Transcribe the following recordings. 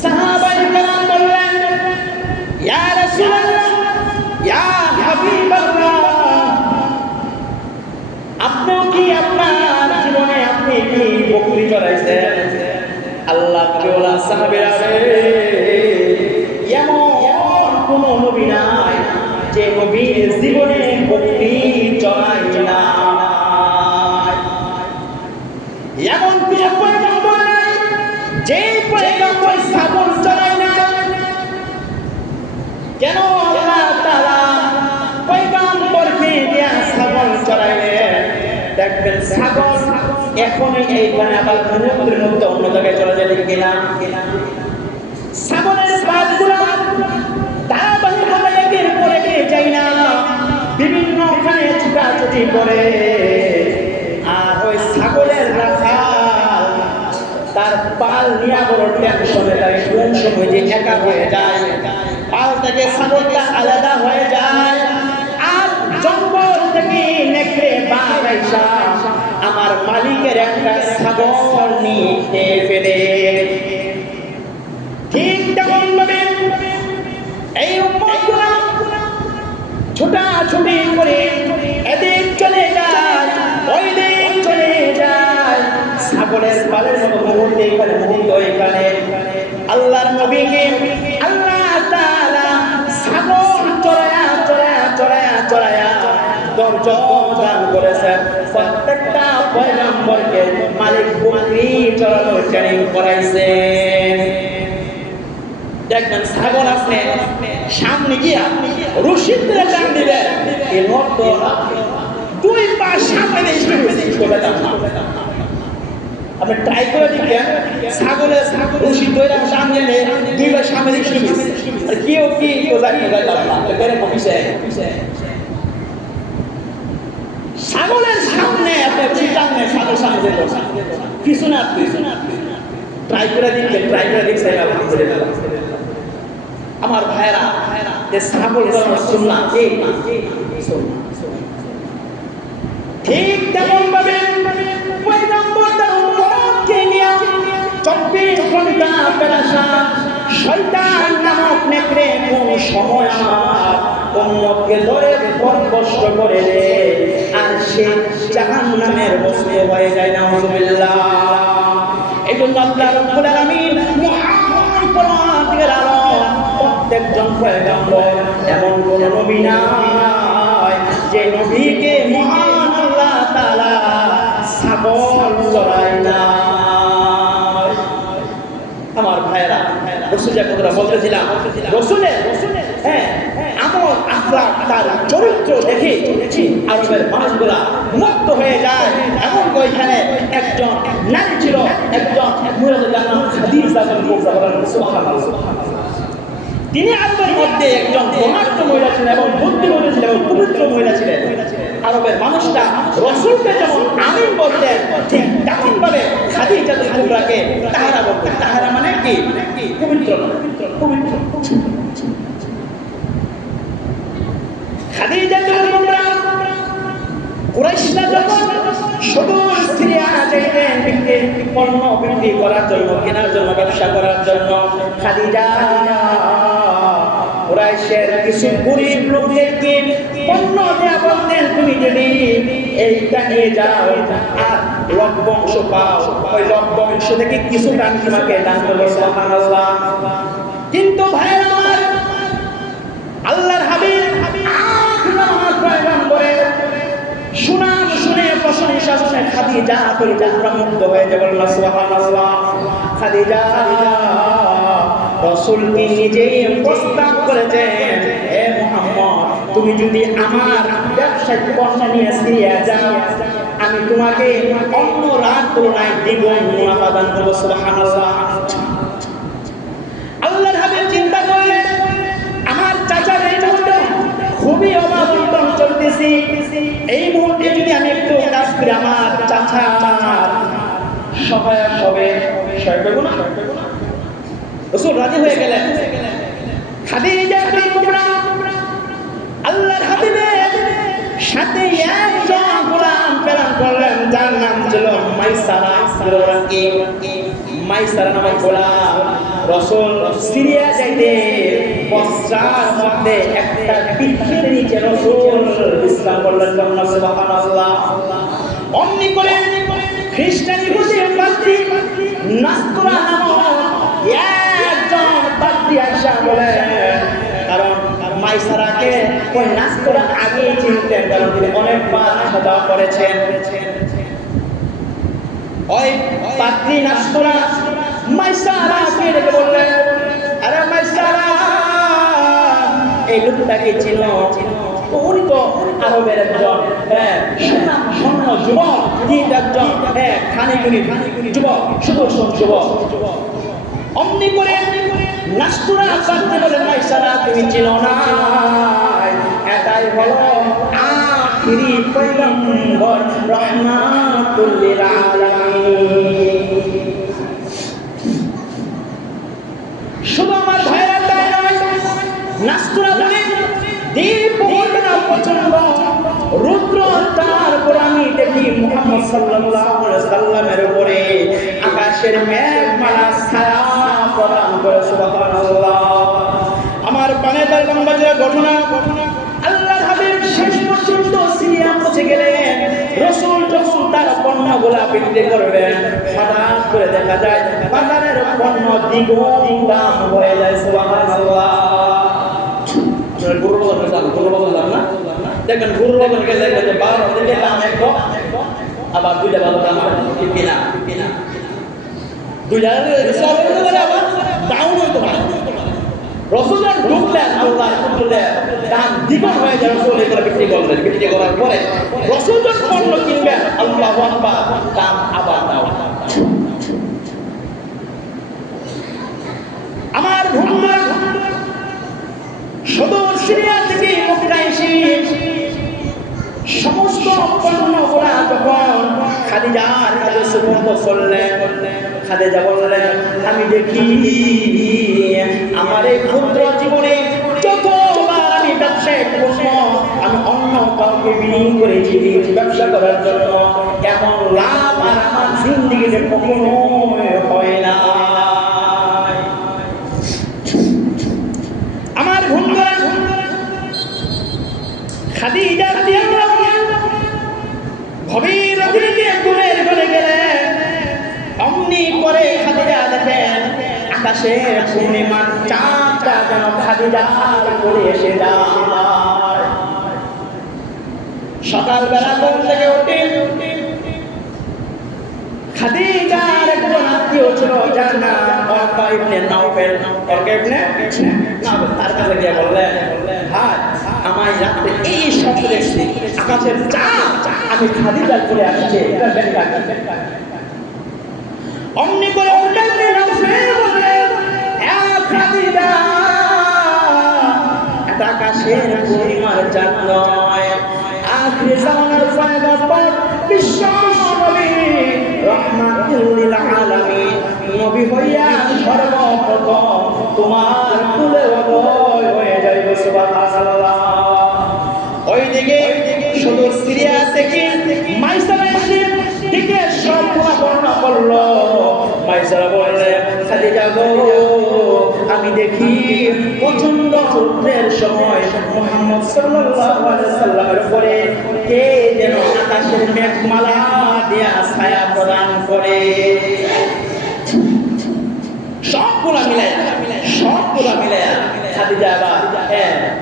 সাহাবায়ে কেরাম বললেন, ইয়া রাসূলুল্লাহ, ইয়া হাবিবাল্লাহ, আপনি কি আপনার জীবনে আপনি কি বকরি চড়াইছেন? আল্লাহ বলে, সাহাবীরা রে, এমন কোন নবী নাই যে নবীর জীবনে বকরি চড়াই না। এমন কোন পয়গম্বর নাই যে পয়গম্বর ছাগল চড়ায় না। কেন আল্লাহ তাআলা পয়গম্বরকে দিয়া ছাগল চড়াইলেন? দেখবেন ছাগল এখনই এইখানে আবার সমুদ্রের মধ্যে অন্য জায়গায় চলে যায় কিনা। ছাগলের বাদগুলো ধারাবাহিকভাবে একের পর একে যায় না, বিভিন্ন ওখানে ছুটাছুটি করে। আর ওই ছাগলের রাখাল তার পাল নিয়ে বড় টেনশনে থাকে, কোন সময় যে একা হয়ে যায়, পাল থেকে ছাগলটা আলাদা হয়ে যায়। আর জঙ্গল থেকে নেকড়ে বাঘ আইসা আমার মালিকের একটা ছাগল নিয়ে খেয়ে ফেলে। ঠিক তেমন ভাবে এই উম্মতগুলো ছোটাছুটি করে এদিক চলে যায়, ওই দিক চলে যায়, ছাগলের পালের মতো মুহূর্তে এখানে মুহূর্ত এখানে। আল্লাহর নবীকে আল্লাহ তাআলা ছাগল চড়ায়া চড়ায়া চড়ায়া চড়ায়া ধৈর্য দান করেছেন। প্রত্যেকটা পয়গম্বরকে মালিক বকরি চড়ানোর ট্রেনিং করাইছেন। দেখবেন ছাগল আপনি সামনে গিয়ে রশি ধরে টান দিবেন, এই মত দুই পা সামনে দিয়ে আপনি ট্রাই করে দেখবেন, ছাগলের রশি ধরে সামনে নিয়ে দুই পা সামনে দিয়ে আর কেউ কি ছাগলের সামনে আপনার সামনে ছাগল সামনে পিছনে ট্রাই করে দেখবেন, ট্রাই করে দেখছেন। আলহামদুলিল্লাহ আমার ভাইরা, যে ছাগল সুন্নাত এই ঠিক তেমন ভাবে পয়গম্বর তার উম্মতকে নিয়ে 24 ঘন্টা পেরেশান। শয়তান নামক নেকড়ে কোন সময় আমার উম্মতকে ধরে কষ্ট করে দেয় আর সে জাহান্নামের বস্তু হয়ে যায়। নাউযুবিল্লাহ। এইজন্য আল্লাহ রাব্বুল আলামিন মহান পরওয়ারদিগার আলম প্রত্যেকজন পয়গম্বর এমন কোন নবী নাই যে নবীকে মহান আল্লাহ তাআলা ছাগল চড়ায় না। আমার ভাইরা, রাসূলের কথা বলতেছিলাম, রাসূলের আমল আখলাক তার চরিত্র দেখে আরবের মানুষগুলা মুগ্ধ হয়ে যায়। এমন ওইখানে একজন নারী ছিল, একজন মহিলা, নাম খাদিজা সুবহানাল্লাহ। তিনি আরবের মধ্যে একজন ধনাঢ্য মহিলা ছিলেন এবং বুদ্ধিমতী ছিলেন এবং পবিত্র মহিলা ছিলেন। আরবের মানুষরা রাসূলকে যেমন আমিন বলতেন, ঠিক তেমনভাবে খাদিজাতুল কুবরাকে তাহারা বলতেন। তাহারা মানে কি? পবিত্র, পবিত্র। খাদিজাতুল কুবরা কুরাইশরা যখন সুদূর সিরিয়া যাইতেন পণ্য বিক্রি করার জন্য, কেনার জন্য, ব্যবসা করার জন্য, খাদিজা কুরাইশের কিছু গরীব লোকদেরকে পণ্য দেয়া বলতেন, তুমি যদি এইটা নিয়ে যাও আর লভ্যাংশ পাও, ওই লভ্যাংশ থেকে কিছুটা তোমাকে দান করবো। সুবহানাল্লাহ। কিন্তু ভাইরা আমার, আল্লাহর হাবিব পয়গম্বরের সুনাম শুনে প্রশংসা শুনে খাদিজাতুল কুবরা মুগ্ধ হয়ে যায়। বললেন সুবহানাল্লাহ। খাদিজা রাসূলকে নিজেই প্রস্তাব করেছেন, হে মুহাম্মদ, তুমি যদি আমার ব্যবসায় পণ্য নিয়ে সিরিয়া যাও, আমি তোমাকে অন্য রাত তুলনায় দ্বিগুণ মুনাফা দান করব। সুবহানাল্লাহ। আল্লাহর হাবিব চিন্তা করলেন, আমার চাচার এই মুহূর্তে খুবই অভাব অনটন চলতেছি, এই মুহূর্তে যদি আমি একটু কাজ করি আমার চাচা সহায়ক হবে, রাসূল রাজি হয়ে গেলেন। খাদিজাতুল কুবরা আল্লাহর হাবিবের সাথে একজন গোলাম প্রেরণ করলেন, যার নাম ছিল মাইসারা। মাইসারা নামক গোলাম রাসূল সিরিয়া যাইতে বস্ত্রার মধ্যে একটা বৃক্ষের নিচে রাসূল বিশ্রাম করলেন। সুবহানাল্লাহ। অমনি করে খ্রিস্টান ইহুদি পাদ্রী নাসরা নামক একজন পাদ্রী আয়েশা বলেন, কারণ মাইসারাকে ওই নাসরা আগেই চিনতেন, কারণ তিনি অনেকবার আসা যাওয়া করেছেন। ওই পাদ্রী নাসরা মাইসারাকে ডেকে বললেন, আরে মাইসারা, এই লোকটাকে চিনো? উনি তো আরবের একজন সুনামধন্য যুবক, একজন খানিগুনি যুবক, সুদর্শন যুবক। অমনি করে নাসরা পাদ্রী বলেন, মাইসারা তুমি চিনো না? এটাই হলো আখিরি পয়গম্বর রাহমাতুল লিল আলামিন। শুধু আমার ভাইরা তাই নয়, নাসরা বলে দীপ বলবেন প্রচন্ড রুদ্র, তারপর আমি দেখি মুহাম্মদ সাল্লাল্লাহু আলাইহি সাল্লামের উপরে আকাশের মেঘমালা ছায়া প্রদান করে। সুবহানাল্লাহ। আমার পানে তার লম্বাজের ঘটনা, আল্লাহর হাবিব শেষ পর্যন্ত সিরিয়া পৌঁছে গেলেন। রাসূল যখন তার পণ্যগুলা বিক্রি করবেন, হঠাৎ করে দেখা যায় বাজারের পণ্য দ্বিগুণ দাম হয়ে যায়। সুবহানাল্লাহ। গরুর বাজার না, দেখবেন গরুর বাজার গেলে দেখবেন 12 থেকে দাম এক, আবার 2টা ভালো দাম কিনা কিনা 2টা সব আবার ডাউন হইতে পারে। রাসূল ঢুকলেন, আল্লাহর হুকুমে দাম দ্বিগুণ হয়ে যায়। রাসূল এগুলো বিক্রি করলেন, বিক্রি করার পরে রাসূল যখন পণ্য কিনবেন, আল্লাহু আকবার, দাম আবার দাও। আমার বন্ধুরা, সুদূর সিরিয়া থেকে মক্কা এসে সমস্ত পণ্যগুলা যখন খাদিজার কাছে সুপর্দ করলেন, খাদিজা বললেন, আমি দেখি আমার এই ক্ষুদ্র জীবনে যতবার আমি ব্যবসায়িক পণ্য আমি অন্য কাউকে বিক্রি করেছি ব্যবসা করার জন্য, এমন লাভ আর আমার জিন্দেগিতে কখনো হয় না। আমার বন্ধুরা, খাদিজা রাদিয়াল্লাহু আনহা গভীর রাতে ঘুমের ঘরে গেলেন। অমনি করে খাদিজা দেখেন আকাশের পূর্ণিমার চাঁদটা যেন খাদিজার উপরে এসে যায়। সকালবেলা ঘুম থেকে উঠে খাদিজার একজন আত্মীয় ছিল, যার নাম ওয়াকা ইবনে নাওফেল, তার কাছে গিয়ে বললেন, ভাই আমার রাতে এই স্বপ্ন দেখছি, আকাশের চাঁদ আমি খাদিজার করে আসছে, এটা ব্যাখ্যা কি? অমনি করে ওয়াকা ইবনে নাওফেল বললেন, খাদিজা, এটা আকাশের পূর্ণিমার চাঁদ নয়, আখির জামানার পয়গম্বর বিশ্ব নবী রাহমাতুল লিল আলামিন নবী হইয়া সর্বপ্রথম তোমার কুলে উদয় হয়ে যাইবে। সুবহানাল্লাহ। ওইদিকে সুদূর সিরিয়া থেকে মাইসারা এসে দিকে সব বর্ণনা করলো। মাইসারা বললেন, খাদিজা গো, আমি দেখি প্রচন্ড রৌদ্রের সময় মুহাম্মদ সাল্লাল্লাহু আলাইহি সাল্লামের উপরে কে যেন আকাশের মেঘমালা দিয়া ছায়া প্রদান করে। সবগুলা মিলায়া খাদিজা আবার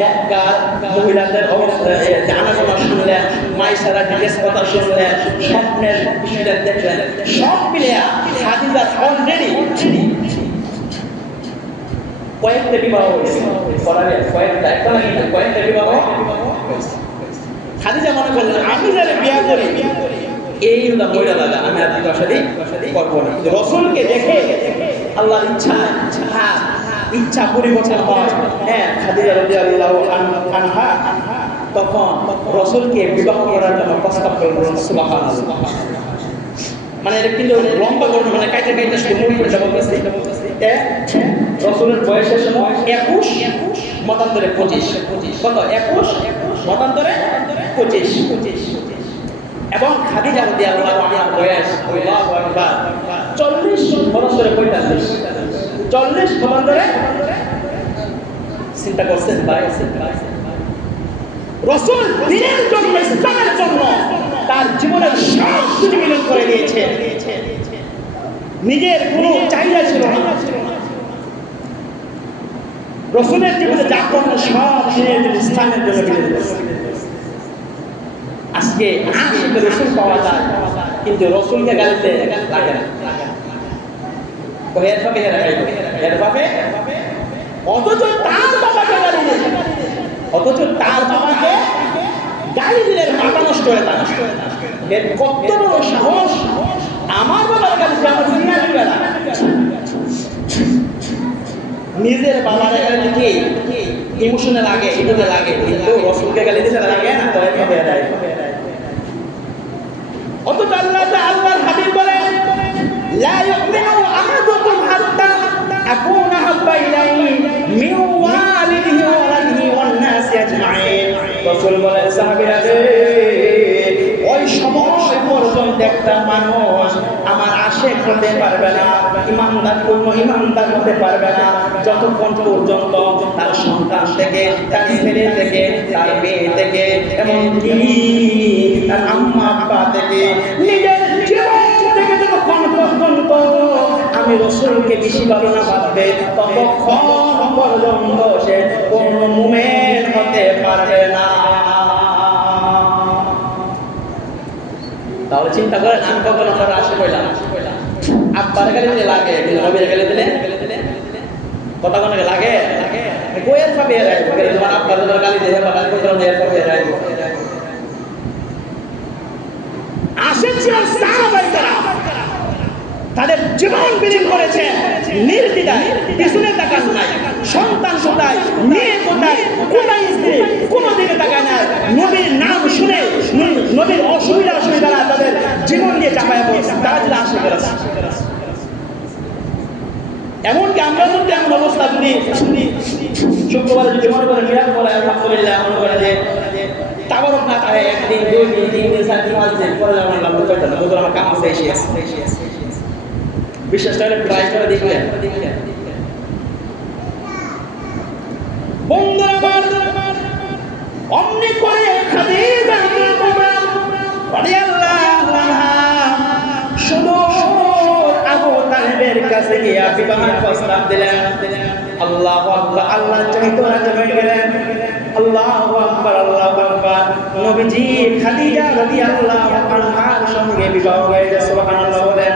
মক্কার মহিলাদের আলোচনা শুনলেন, মাইসারা ডিটেলস কথা শুনলেন, স্বপ্নের বিষয়টা দেখলেন, সব মিলিয়া খাদিজা অলরেডি কয়েকটা বিবাহ হয়েছে। কয়েকটা বিবাহ খাদিজা মনে করলেন, আমি যারা বিয়ে করি এই মহিলা দাদা আমি আর তার সাথে করবো না। রাসূলকে দেখে আল্লাহর ইচ্ছা পরিবর্তন হয়। খাদিজা রাদিয়াল্লাহু আনহা তখন রাসূলকে বিবাহ করার জন্য প্রস্তাব করলেন। সুবহানাল্লাহ। মানে এটা কিন্তু লম্বা করবে, মানে কাইটা শুরু করে যাব বলতেছি। রাসূলের বয়সের সময় 21, মতান্তরে 25, কত 21 মতান্তরে 25। এবং খাদিজা রাদিয়াল্লাহু আনহা বয়স 40 বছরে 45। 40 বছর ধরে চিন্তা করছেন ভাই? রাসূল দিনের জন্য, ইসলামের জন্য তার জীবনের সব কিছু বিলীন করে দিয়েছে। নিজের কোনো চাহিদা ছিল না। রাসূলের জীবনে যা করল সব দিনের জন্য, ইসলামের জন্য বিলীন করেছে। আজকে আশিকে রাসূল পাওয়া যায়, কিন্তু রাসূলকে গালিতে লাগে না। অথচ তার বাবাকে গালি দিলেন, অথচ তার বাবাকে গালি দিলেন, মাথা নষ্ট হয়ে যায়। এর কত বড় সাহস! আমার বাবার গালি দিলে আমার দুনিয়া দিবে না। নিজের বাবার গালি দিকে ইমোশনে লাগে, ইমোশনে লাগে, কিন্তু রাসূলকে গালি দিতে লাগে না। অথচ আল্লাহর হাবিব বলেন, লা ইউমিনু আহাদুকুম হাত্তা আকুনা হাব্বা ইলাইহি মিন ওয়ালিদিহি ওয়া ওয়ালাদিহি ওয়ান নাসি আজমাইন। রাসূল বলেন, সাহাবীরা রে, ওই সময় পর্যন্ত একটা মানুষ আমার আশিক হতে পারবে না, ইমানদার পূর্ণ ইমানদার হতে পারবে না, যতক্ষণ পর্যন্ত তার সন্তান থেকে, তার ছেলে থেকে, তার মেয়ে থেকে, এমনকি তার আম্মা আব্বা থেকে, নিজের জীবন থেকে যতক্ষণ পর্যন্ত আমি রাসূলকে বেশি ভালো না বাঁধবে, ততক্ষণ পর্যন্ত সে পূর্ণ মুমিন হতে পারবে না। তাহলে চিন্তা করেন, আমি কখন আমার আশে কইলাম আব্বার গালি দিলে লাগে, নবীর গালি দিলে কথা কোনো লাগে? গোয়ের পাবে এরাই, তোমার আব্বার তোমার গালি দিয়ে পাঠান করতে পাবে এরাই। আসেন ছিলেন সাহাবায়ে কেরাম, তাদের জীবন বিলীন করেছে নির্দ্বিধায়, পিছনে তাকান নাই। সন্তান কোথায়, মেয়ে কোথায়, কোথায় স্ত্রী, কোনো দিকে তাকায় না। নবীর নাম শুনে নবীর অসুবিধা তারা তাদের জীবন দিয়ে চাপায় পড়ছে। তারা যদি আসে করেছে, এমনকি আমরা যদি এমন অবস্থা যদি শুক্রবারে যদি মনে করেন মিলাদ করে, আলহামদুলিল্লাহ মনে করে যে তাবারক না তাহে একদিন, 2 দিন, 3 দিন, 4 দিন, 5 দিন পরে আমার লাভ করতে না, আমার কাম আছে, এসে আছে। বিশ্বাসটা হলে ট্রাই করে দেখলেন। বন্ধুরা আমার, অমনি করে খাদিজা কুবরা রাদিয়াল্লাহু আনহা সুদূর আবু তালেবের কাছে গিয়ে বিবাহের প্রস্তাব দিলেন। আল্লাহু আকবার, আল্লাহ চাইতো না জমে গেলেন। আল্লাহু আকবার, আল্লাহু আকবার। নবীজি খাদিজা রাদিয়াল্লাহু আনহার সঙ্গে বিবাহ হয়ে গেছে। সুবহানাল্লাহ বলেন।